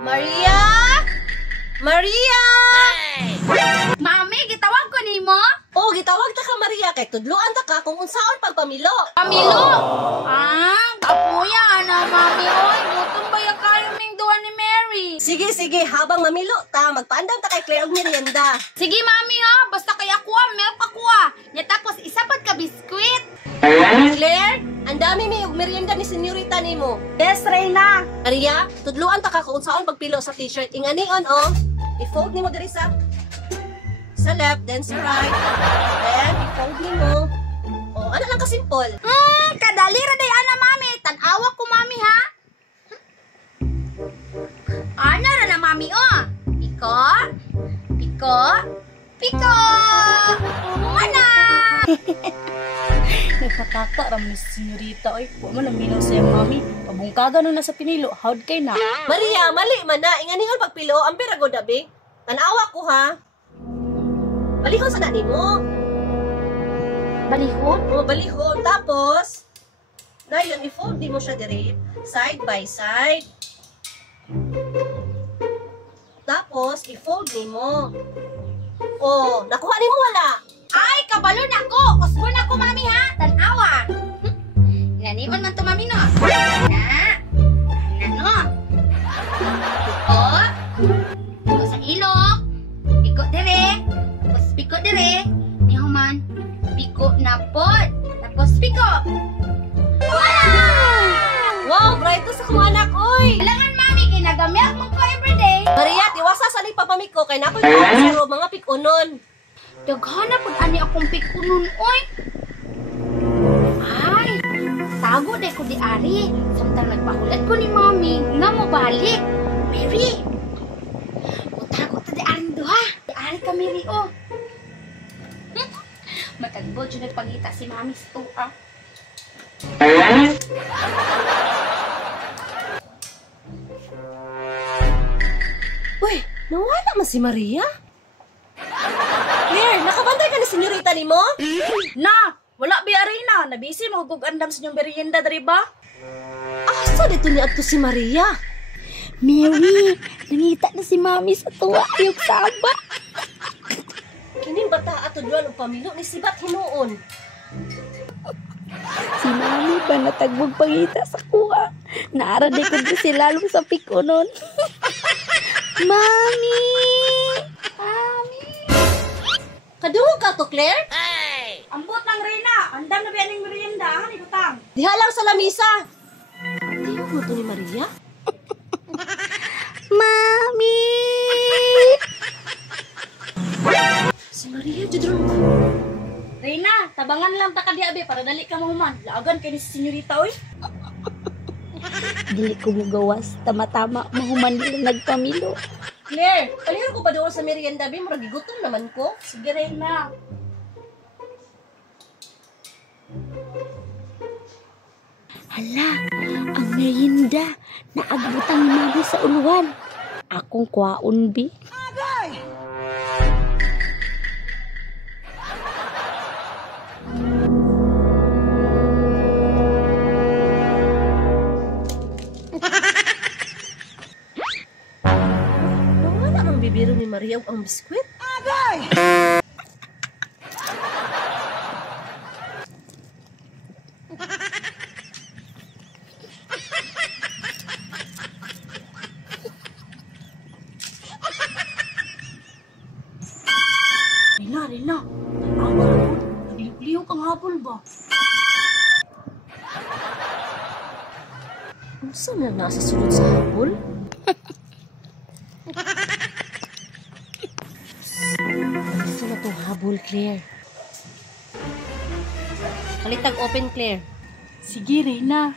Maria? Maria! Mami, gitawag ko nimo? Oh, gitawag ta ka Maria kay tudloan ta ka kung unsaon pagpamilo. Pamilo? Kapuya na mami oy, gutom ba yung kayo ning duwa ni Mary? Sige, habang mamilo ta, magpaandam ta kay Claire og merienda. Sige mami ha, basta kay ako milk ako nya tapos isa pad ka biskwit. Claire, ang dami mi og merienda ni senyorita nimo. Yes, Reyna. Maria, tudloan ta ka kung unsaon pagpilo sa t-shirt. Ingani-on oh. I-fold nimo diri sa left, then sa right. Then i-fold nimo. Oh, ano lang ka simple. Kadali ra day ana mami, tan-awa ko mami ha. Ana ra na mami Piko. Mana? Nagpataka ram ni senyorita oy. Wa man naminaw siya mami. Pabungkagan na sa pinilo. Howd kay na. Maria, mali man na. Ingani-on pagpilo, ang pirago dabi. Tanawa ko ha. Balihon sa nani mo. Balihon? O, balihon. Tapos, na yun, i-fold di mo siya dire. Side by side. Tapos, i-fold ni mo. O, nakuha ni mo wala. Ay, kabalo na ko. Usbon ako mami ha. Tanawa. Inanion man to mami no. No. Piko sa ilok. Piko dire. Tapos piko dire. Nihuman. Piko na pod. Tapos piko. Wow, bright to sa kong anak, oy. Kailangan mami, kinagamit mo ko everyday. Maria, tiwasa sa ni papamiko kay nakoy ko mga pikunon. Daghana pud ani akong pikunon oy. Ay, tago day ko di ari. Samtang nagpahulat ko ni mami nga mo balik. Mary. Utago ta di ari duha. Di ari ka Mary Matagbo jud nagpangita si mami sa tuwa. Uy, nawala man si Maria? Claire, nakabantay ka ni senyorita ni mo? Na, wala bi arena. Nabisi mo gug andam sa inyong merienda diri ba? Asa dito ni adto si Maria? Mary, nangita na si mami sa tuwa. Yung saba. Kining bata ato duwan og pamilo ni sibat hinuon. Si mami pa natagbog pangita sa kuha. Naara di ko di si lalong sa pikunon. Mami! Kadungog ka to, Claire? Ambot lang Reyna. Andam na ba yung merienda? Ang ibutang. Diha lang sa lamisa. Tiyo mo to ni Maria? Mami! Si Maria, judron. Reyna, tabangan lang ta kadiabe para dali ka mahuman. Laagan kay ni si senyorita oy. Dili ko mo gawas. Tama-tama mahuman nila nagpamilo. Claire, palihon ko pa doon sa merienda, bi murag gigutom naman ko. Sige Reyna. Hala, ang merienda na agbutang ni mami sa uluhan. Akong kwaon bi. Nawala ang bibiro ni Maria og ang biskwit. Reyna. Awa na po. Nagliyok-liyok ang habol ba? Unsa na nasa sulod sa habol? Gusto na itong habol, Claire. Kalitag open, Claire. Sige Reyna.